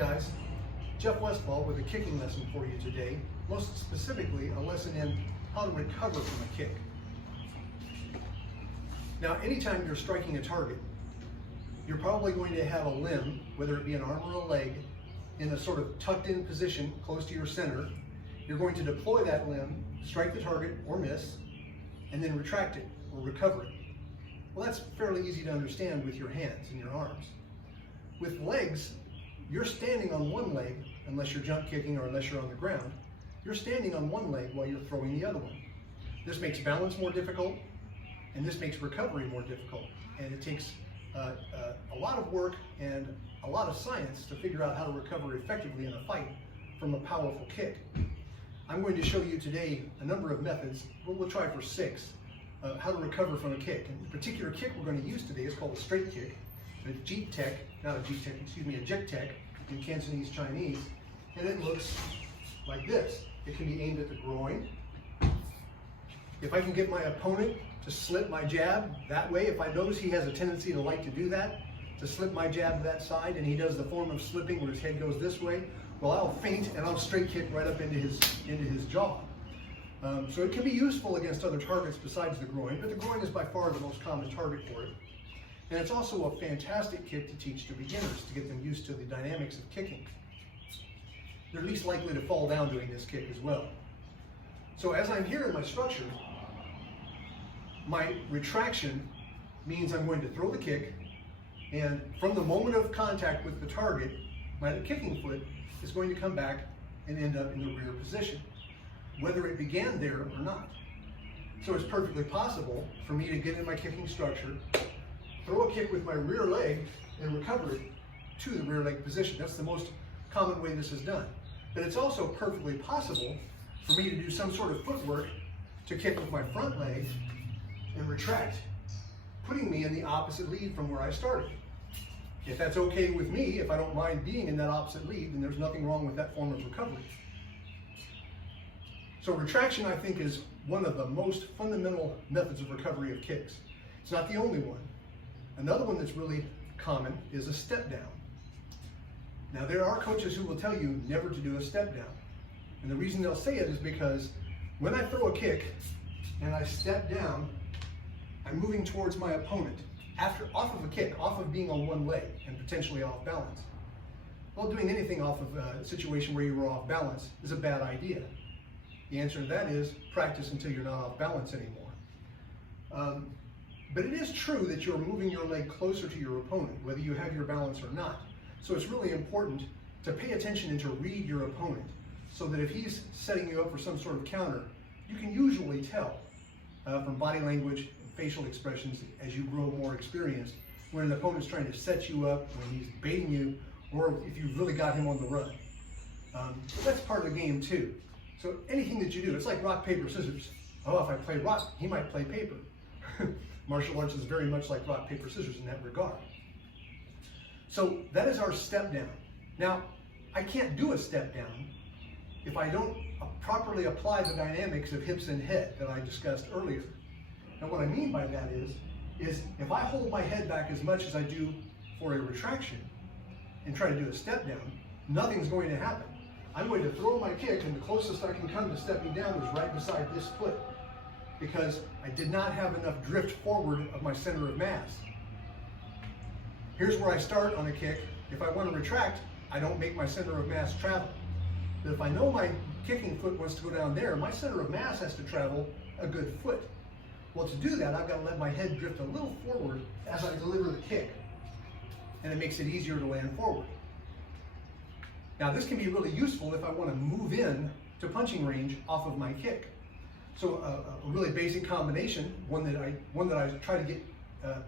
guys, Jeff Westfall with a kicking lesson for you today, most specifically a lesson in how to recover from a kick. Now, anytime you're striking a target, you're probably going to have a limb, whether it be an arm or a leg, in a sort of tucked in position close to your center. You're going to deploy that limb, strike the target or miss, and then retract it or recover it. Well, that's fairly easy to understand with your hands and your arms. With legs, you're standing on one leg, unless you're jump kicking or unless you're on the ground. You're standing on one leg while you're throwing the other one. This makes balance more difficult, and this makes recovery more difficult. And it takes a lot of work and a lot of science to figure out how to recover effectively in a fight from a powerful kick. I'm going to show you today a number of methods. We'll try for 6, how to recover from a kick. And the particular kick we're going to use today is called a straight kick. A jackknife, a jackknife in Cantonese Chinese, and it looks like this. It can be aimed at the groin. If I can get my opponent to slip my jab that way, if I notice he has a tendency to like to do that, to slip my jab to that side, and he does the form of slipping where his head goes this way, well, I'll feint and I'll straight kick right up into his jaw. So it can be useful against other targets besides the groin, but the groin is by far the most common target for it. And it's also a fantastic kick to teach to beginners, to get them used to the dynamics of kicking. They're least likely to fall down doing this kick as well. So as I'm here in my structure, my retraction means I'm going to throw the kick, and from the moment of contact with the target, my kicking foot is going to come back and end up in the rear position, whether it began there or not. So it's perfectly possible for me to get in my kicking structure, throw a kick with my rear leg, and recover it to the rear leg position. That's the most common way this is done. But it's also perfectly possible for me to do some sort of footwork to kick with my front leg and retract, putting me in the opposite lead from where I started. If that's okay with me, if I don't mind being in that opposite lead, then there's nothing wrong with that form of recovery. So retraction, I think, is one of the most fundamental methods of recovery of kicks. It's not the only one. Another one that's really common is a step down. Now, there are coaches who will tell you never to do a step down. And the reason they'll say it is because when I throw a kick and I step down, I'm moving towards my opponent off of a kick, off of being on one leg and potentially off balance. Well, doing anything off of a situation where you were off balance is a bad idea. The answer to that is practice until you're not off balance anymore. But it is true that you're moving your leg closer to your opponent, whether you have your balance or not. So it's really important to pay attention and to read your opponent, so that if he's setting you up for some sort of counter, you can usually tell from body language and facial expressions as you grow more experienced when an opponent's trying to set you up, when he's baiting you, or if you've really got him on the run. So that's part of the game too. So anything that you do, it's like rock, paper, scissors. Oh, if I play rock, he might play paper. Martial arts is very much like rock, paper, scissors in that regard. So that is our step down. Now, I can't do a step down if I don't properly apply the dynamics of hips and head that I discussed earlier. Now, what I mean by that is if I hold my head back as much as I do for a retraction and try to do a step down, nothing's going to happen. I'm going to throw my kick, and the closest I can come to stepping down is right beside this foot, because I did not have enough drift forward of my center of mass. Here's where I start on a kick. If I want to retract, I don't make my center of mass travel. But if I know my kicking foot wants to go down there, my center of mass has to travel a good foot. Well, to do that, I've got to let my head drift a little forward as I deliver the kick, and it makes it easier to land forward. Now, this can be really useful if I want to move in to punching range off of my kick. So a really basic combination, one that I try to get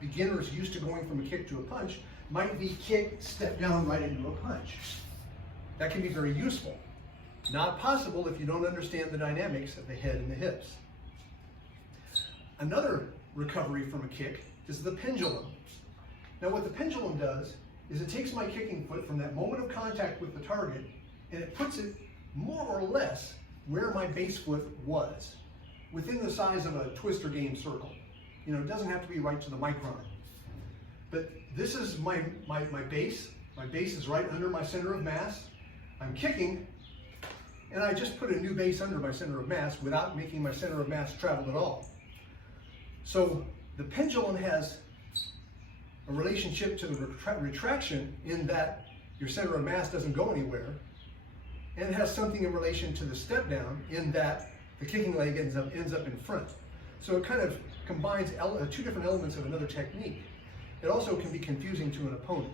beginners used to going from a kick to a punch, might be kick, step down right into a punch. That can be very useful. Not possible if you don't understand the dynamics of the head and the hips. Another recovery from a kick is the pendulum. Now, what the pendulum does is it takes my kicking foot from that moment of contact with the target, and it puts it more or less where my base foot was, within the size of a twister game circle. You know, it doesn't have to be right to the micron. But this is my base, My base is right under my center of mass. I'm kicking, and I just put a new base under my center of mass without making my center of mass travel at all. So the pendulum has a relationship to the retraction in that your center of mass doesn't go anywhere, and it has something in relation to the step down in that the kicking leg ends up in front. So it kind of combines two different elements of another technique. It also can be confusing to an opponent.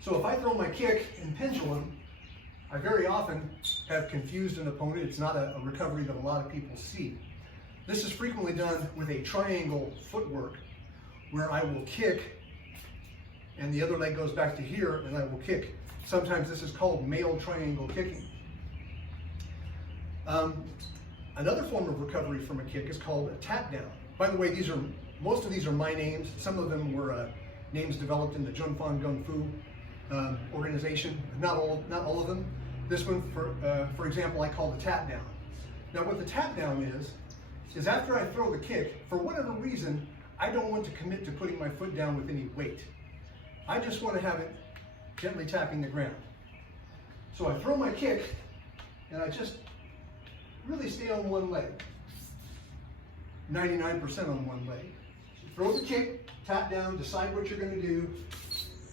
So if I throw my kick in pendulum, I very often have confused an opponent. It's not a recovery that a lot of people see. This is frequently done with a triangle footwork, where I will kick and the other leg goes back to here and I will kick. Sometimes this is called male triangle kicking. Another form of recovery from a kick is called a tap down. By the way, most of these are my names. Some of them were names developed in the Jun Fan Gung Fu organization. Not all of them. This one, for example, I call the tap down. Now what the tap down is after I throw the kick, for whatever reason, I don't want to commit to putting my foot down with any weight. I just want to have it gently tapping the ground. So I throw my kick and I just really stay on one leg. 99% on one leg. Throw the kick, tap down, decide what you're going to do,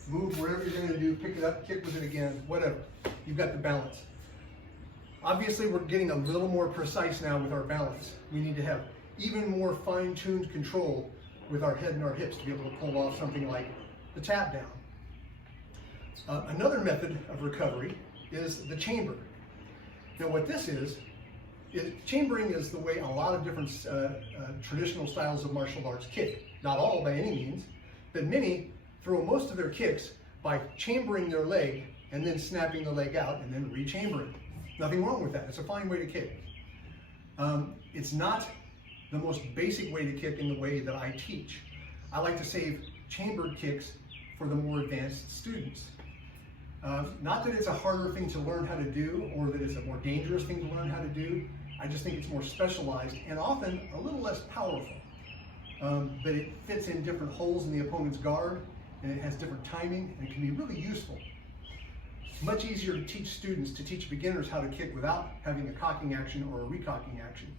move wherever you're going to do, pick it up, kick with it again, whatever. You've got the balance. Obviously, we're getting a little more precise now with our balance. We need to have even more fine-tuned control with our head and our hips to be able to pull off something like the tap down. Another method of recovery is the chamber. Now what this is chambering is the way a lot of different traditional styles of martial arts kick. Not all by any means, but many throw most of their kicks by chambering their leg and then snapping the leg out and then re-chambering. Nothing wrong with that. It's a fine way to kick. It's not the most basic way to kick in the way that I teach. I like to save chambered kicks for the more advanced students. Not that it's a harder thing to learn how to do or that it's a more dangerous thing to learn how to do. I just think it's more specialized and often a little less powerful. But it fits in different holes in the opponent's guard, and it has different timing, and it can be really useful. Much easier to teach students, to teach beginners how to kick without having a cocking action or a recocking action.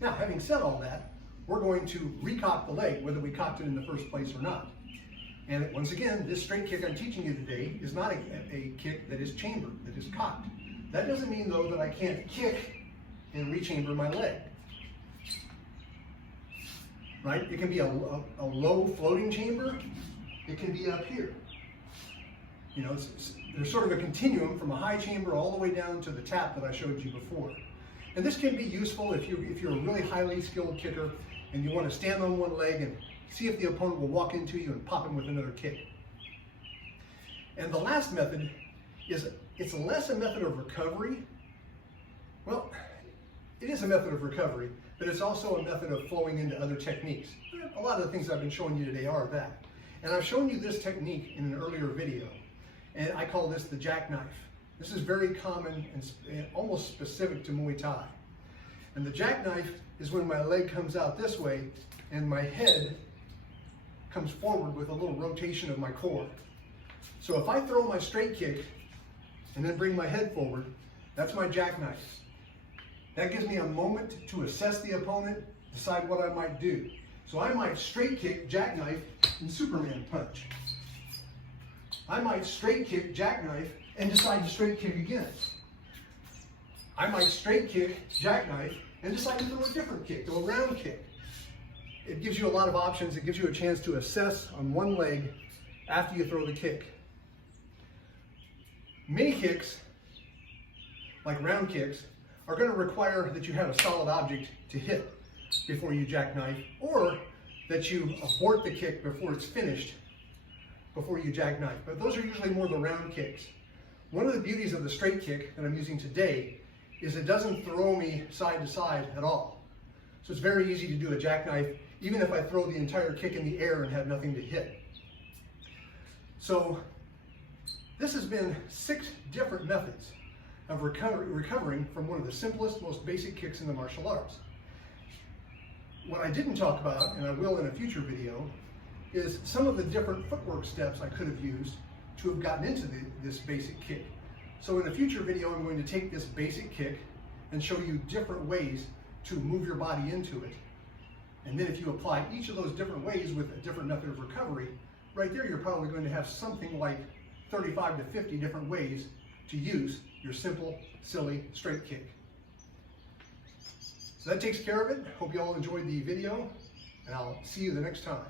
Now, having said all that, we're going to recock the leg, whether we cocked it in the first place or not. And once again, this straight kick I'm teaching you today is not a kick that is chambered, that is cocked. That doesn't mean, though, that I can't kick and rechamber my leg. Right? It can be a low floating chamber. It can be up here. You know, there's sort of a continuum from a high chamber all the way down to the tap that I showed you before. And this can be useful if you're a really highly skilled kicker and you want to stand on one leg and see if the opponent will walk into you and pop him with another kick. And the last method is, it's less a method of recovery. Well, it is a method of recovery, but it's also a method of flowing into other techniques. A lot of the things I've been showing you today are that. And I've shown you this technique in an earlier video, and I call this the jackknife. This is very common and almost specific to Muay Thai. And the jackknife is when my leg comes out this way and my head comes forward with a little rotation of my core. So if I throw my straight kick and then bring my head forward, that's my jackknife. That gives me a moment to assess the opponent, decide what I might do. So I might straight kick, jackknife, and Superman punch. I might straight kick, jackknife, and decide to straight kick again. I might straight kick, jackknife, and decide to throw a different kick, throw a round kick. It gives you a lot of options. It gives you a chance to assess on one leg after you throw the kick. Mini kicks, like round kicks, are going to require that you have a solid object to hit before you jackknife, or that you abort the kick before it's finished, before you jackknife. But those are usually more the round kicks. One of the beauties of the straight kick that I'm using today is it doesn't throw me side to side at all. So it's very easy to do a jackknife, even if I throw the entire kick in the air and have nothing to hit. So this has been 6 different methods of recovering from one of the simplest, most basic kicks in the martial arts. What I didn't talk about, and I will in a future video, is some of the different footwork steps I could have used to have gotten into this basic kick. So in a future video, I'm going to take this basic kick and show you different ways to move your body into it. And then if you apply each of those different ways with a different method of recovery, right there you're probably going to have something like 35 to 50 different ways to use your simple, silly, straight kick. So that takes care of it. Hope you all enjoyed the video, and I'll see you the next time.